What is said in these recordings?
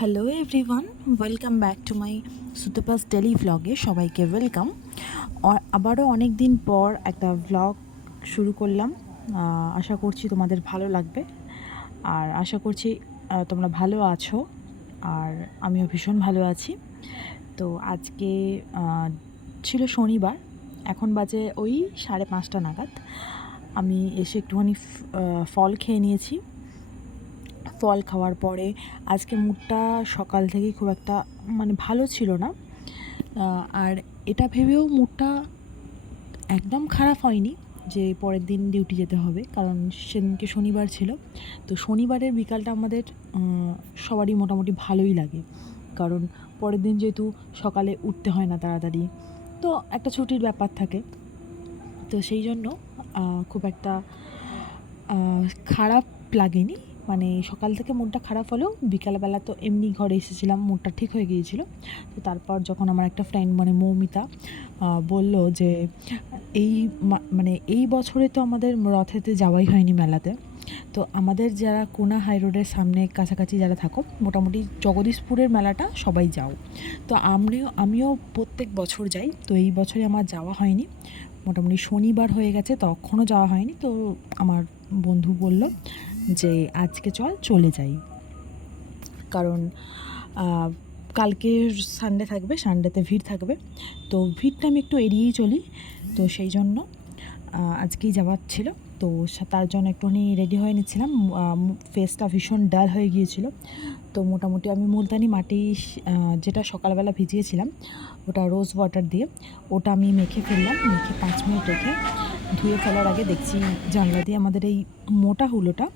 Hello everyone, welcome back to my Sutapa's daily ভ্লগে সবাইকে welcome. আবারও অনেক দিন পর একটা ভ্লগ শুরু করলাম। আশা করছি তোমাদের ভালো লাগবে, আর আশা করছি তোমরা ভালো আছো, আর আমিও ভীষণ ভালো আছি। তো আজকে ছিল শনিবার, এখন বাজে ওই 5:30 নাগাদ। আমি এসে একটুখানি ফল খেয়ে নিয়েছি। ফল খাওয়ার পরে আজকে মুডটা সকাল থেকেই খুব একটা ভালো ছিল না, আর এটা ভেবেও মুডটা একদম খারাপ হয়নি যে পরের দিন ডিউটি যেতে হবে, কারণ সেদিনকে শনিবার ছিল। তো শনিবারের বিকালটা আমাদের সবারই মোটামুটি ভালোই লাগে, কারণ পরের দিন যেহেতু সকালে উঠতে হয় না তাড়াতাড়ি, তো একটা ছুটির ব্যাপার থাকে। তো সেই জন্য খুব একটা খারাপ লাগেনি, সকাল থেকে মুডটা খারাপ হলেও বিকালবেলা তো এমনি ঘরে এসেছিলাম, মুডটা ঠিক হয়ে গিয়েছিল। তো তারপর যখন আমার একটা ফ্রেন্ড মৌমিতা বলল যে এই বছরে তো আমাদের রথেতে যাওয়াই হয়নি মেলাতে। তো আমাদের যারা কোনা হাই রোডের সামনে কাছাকাছি যারা থাকো, মোটামুটি জগদীশপুরের মেলাটা সবাই যাও। তো আমিও প্রত্যেক বছর যাই, তো এই বছরে আমার যাওয়া হয়নি। মোটামুটি শনিবার হয়ে গেছে, তখনও যাওয়া হয়নি। তো আমার বন্ধু বলল যে আজকে চলে যাই, কারণ কালকে সানডে থাকবে, সানডেতে ভিড় থাকবে। তো ভিড়টা আমি একটু এড়িয়েই চলি, তো সেই জন্য আজকেই যাওয়ার ছিল। তো তার জন্য একটুখানি রেডি হয়ে নিচ্ছিলাম। ফেসটা ভীষণ ডাল হয়ে গিয়েছিল। তো মোটামুটি আমি মুলতানি মাটি যেটা সকালবেলা ভিজিয়েছিলাম, ওটা রোজ ওয়াটার দিয়ে ওটা আমি মেখে ফেললাম। মেখে 5 মিনিট রেখে ধুয়ে ফেলার আগে দেখছি জানলা দিয়ে আমাদের এই মোটা হুলোটা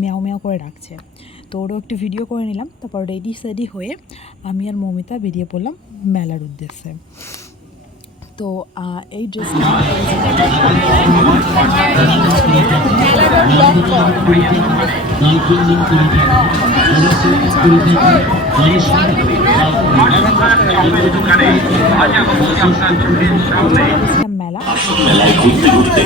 ম্যাও ম্যাও করে রাখছে। তো ওরও একটু ভিডিও করে নিলাম। তারপর রেডি হয়ে আমি আর মৌমিতা বেরিয়ে পড়লাম মেলার উদ্দেশ্যে। তো এই ড্রেসটা মেলায় ঘুরতে ঘুরতে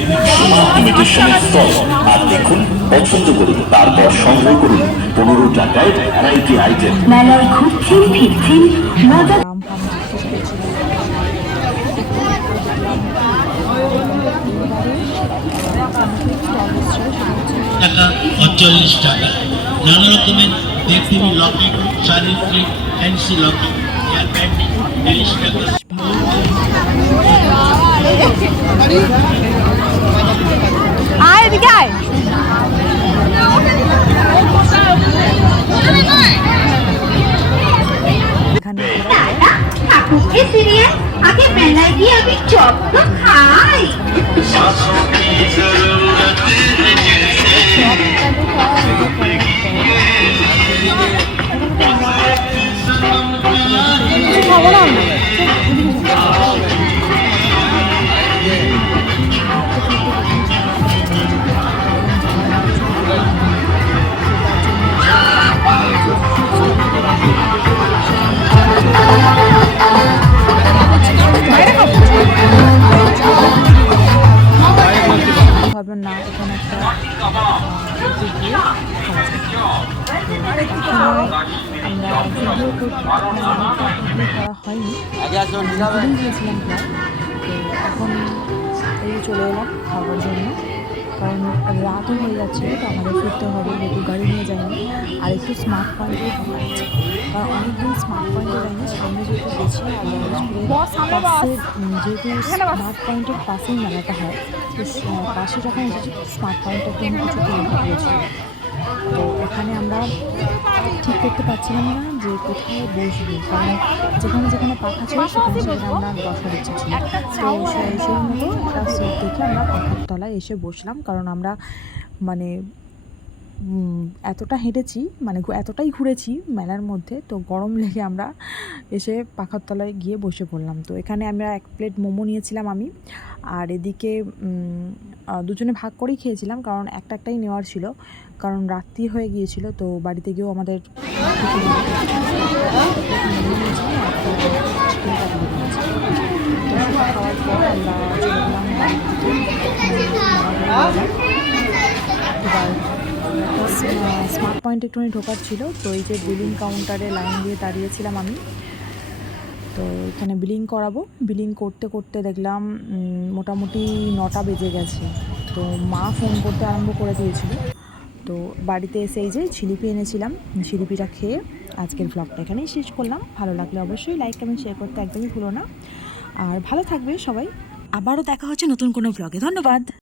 ইমিটেশনের স্টল আর দেখুন, পছন্দ করুন, তারপর সংগ্রহ করুন 15 টাকায় ভ্যারাইটি আইটেম। মেলায় ঘুরছেন ফিরছেন মজা। টাকা 40 টাকা, নানা রকমের দেবদেবী লকেট, শাড়ির clip, fancy locket, hair banding 30 টাকা। আগে মেলায় গিয়ে আমি চপ তো খাই। ভাবলাম না, এখানে একটা আমরা ভিডিও করা হয়নি, গিয়েছিলাম প্রায়। তো এখন এই চলে এলাম খাওয়ার জন্য, কারণ রাতও হয়ে যাচ্ছিলো, তো আমাদের ফিরতে হবে, যেহেতু গাড়ি নিয়ে যায়নি। আর একটু স্মার্ট পয়েন্টেও ভালো আছে, কারণ অনেকদিন স্মার্ট পয়েন্টে যায়নি। সামনে যেহেতু গেছি, আর যেহেতু স্মার্ট পয়েন্টের পাশেই মেলাটা হয়, তো পাশে যখন এসেছি স্মার্ট পয়েন্টটা একটু কিছু কেনা হয়েছিল। তো এখানে আমরা ঠিক করতে পারছিলাম না যে কোথায় বসবো, কারণ যেখানে যেখানে পাখা ছিল সেখানে আমরা বসার ইচ্ছা ছিল। তো সেই মতো একটা সিট দেখে আমরা পাখার তলায় এসে বসলাম, কারণ আমরা এতটা হেঁটেছি, এতটাই ঘুরেছি মেলার মধ্যে, তো গরম লেগে আমরা এসে পাখার তলায় গিয়ে বসে পড়লাম। তো এখানে আমরা 1 প্লেট মোমো নিয়েছিলাম আমি, আর এদিকে দুজনে ভাগ করেই খেয়েছিলাম, কারণ একটাই নেওয়ার ছিল, কারণ রাত্রি হয়ে গিয়েছিল। তো বাড়িতে গিয়েও আমাদের খাওয়ার পর আমরা চলে গেলাম বাড়ির দিকে। স্মার্ট পয়েন্ট একটুখানি ঢোকার ছিল, তো এই যে বিলিং কাউন্টারে লাইন দিয়ে দাঁড়িয়েছিলাম আমি। তো এখানে বিলিং করাবো, বিলিং করতে করতে দেখলাম মোটামুটি 9টা বেজে গেছে। তো মা ফোন করতে আরম্ভ করে দিয়েছিল। তো বাড়িতে এসে এই যে জিলিপি এনেছিলাম, জিলিপিটা খেয়ে আজকের ভ্লগটা এখানেই শেষ করলাম। ভালো লাগলে অবশ্যই লাইক কমেন্ট শেয়ার করতে একদমই ভুলো না। আর ভালো থাকবে সবাই। আবারও দেখা হচ্ছে নতুন কোনো ভ্লগে। ধন্যবাদ।